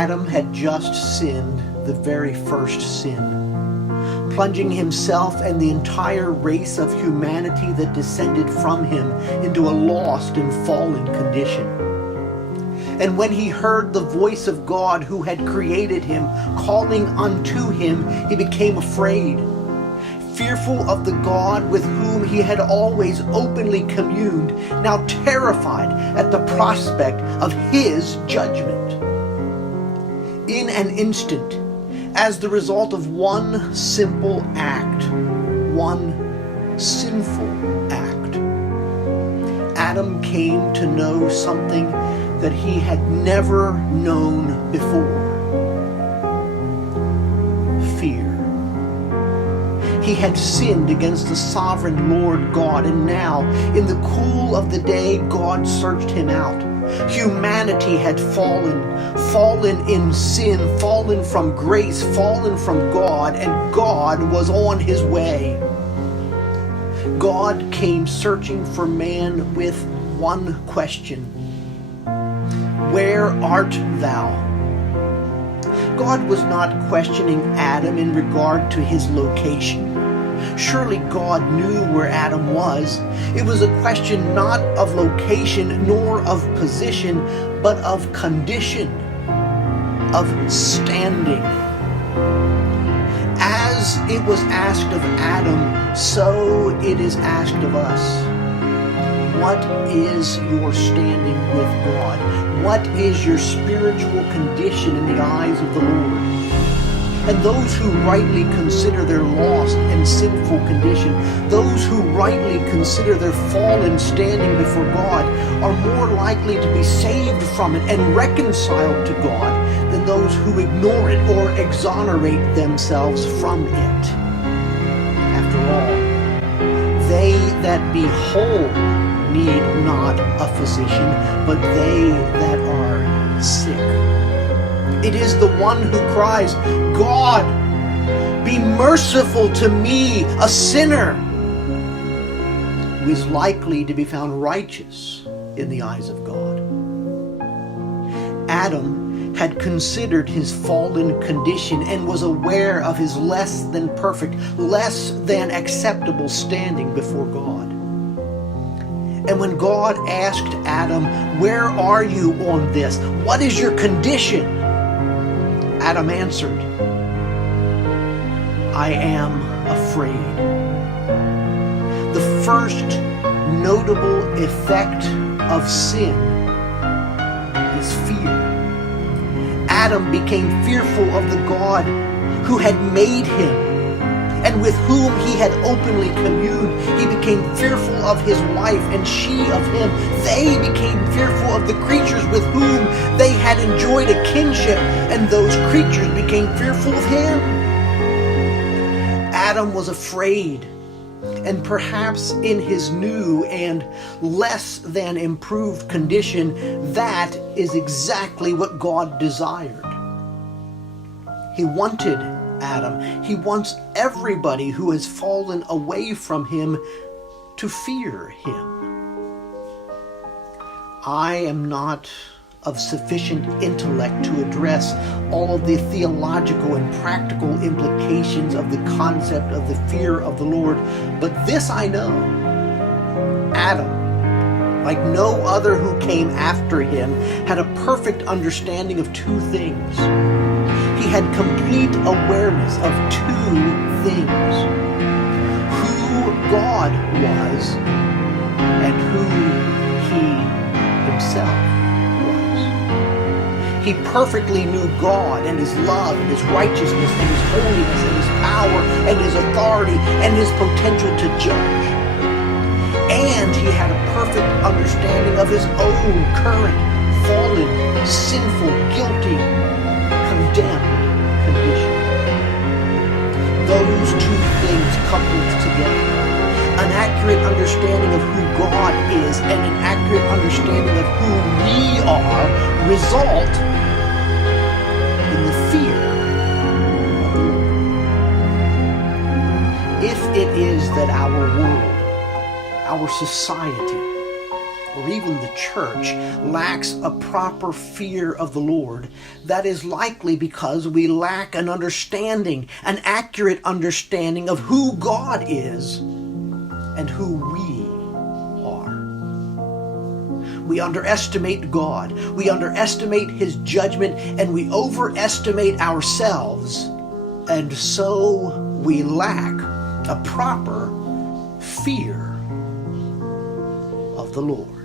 Adam had just sinned the very first sin, plunging himself and the entire race of humanity that descended from him into a lost and fallen condition. And when he heard the voice of God who had created him calling unto him, he became afraid, fearful of the God with whom he had always openly communed, now terrified at the prospect of his judgment. In an instant, as the result of one simple act, one sinful act, Adam came to know something that he had never known before: fear. He had sinned against the sovereign Lord God, and now, in the cool of the day, God searched him out. Humanity had fallen in sin, fallen from grace, fallen from God, and God was on his way. God came searching for man with one question: where art thou? God was not questioning Adam in regard to his location. Surely God knew where Adam was. It was a question not of location nor of position, but of condition, of standing. As it was asked of Adam, so it is asked of us. What is your standing with God? What is your spiritual condition in the eyes of the Lord? And those who rightly consider their lost and sinful condition, those who rightly consider their fallen standing before God, are more likely to be saved from it and reconciled to God than those who ignore it or exonerate themselves from it. After all, they that be whole need not a physician, but they that are sick. It is the one who cries, God, be merciful to me, a sinner, who is likely to be found righteous in the eyes of God. Adam had considered his fallen condition and was aware of his less than perfect, less than acceptable standing before God. And when God asked Adam, where are you on this? What is your condition? Adam answered, I am afraid. The first notable effect of sin is fear. Adam became fearful of the God who had made him and with whom he had openly communed. He became fearful of his wife, and she of him. They became fearful of the creatures with whom they had enjoyed a kinship, and those creatures became fearful of him. Adam was afraid, and perhaps in his new and less than improved condition, that is exactly what God desired. He wanted Adam. He wants everybody who has fallen away from him to fear him. I am not of sufficient intellect to address all of the theological and practical implications of the concept of the fear of the Lord, but this I know: Adam, like no other who came after him, had a perfect understanding of two things. He had complete awareness of two things: who God was and who he himself was. He perfectly knew God and his love and his righteousness and his holiness and his power and his authority and his potential to judge. And he had a perfect understanding of his own current, fallen, sinful, guilty, condemned condition. Those two things coupled together, an accurate understanding of who God is and an accurate understanding of who we are, result in the fear of the Lord. If it is that our world, our society, or even the church lacks a proper fear of the Lord, that is likely because we lack an understanding, an accurate understanding of who God is and who we are. We underestimate God, we underestimate His judgment, and we overestimate ourselves, and so we lack a proper fear of the Lord.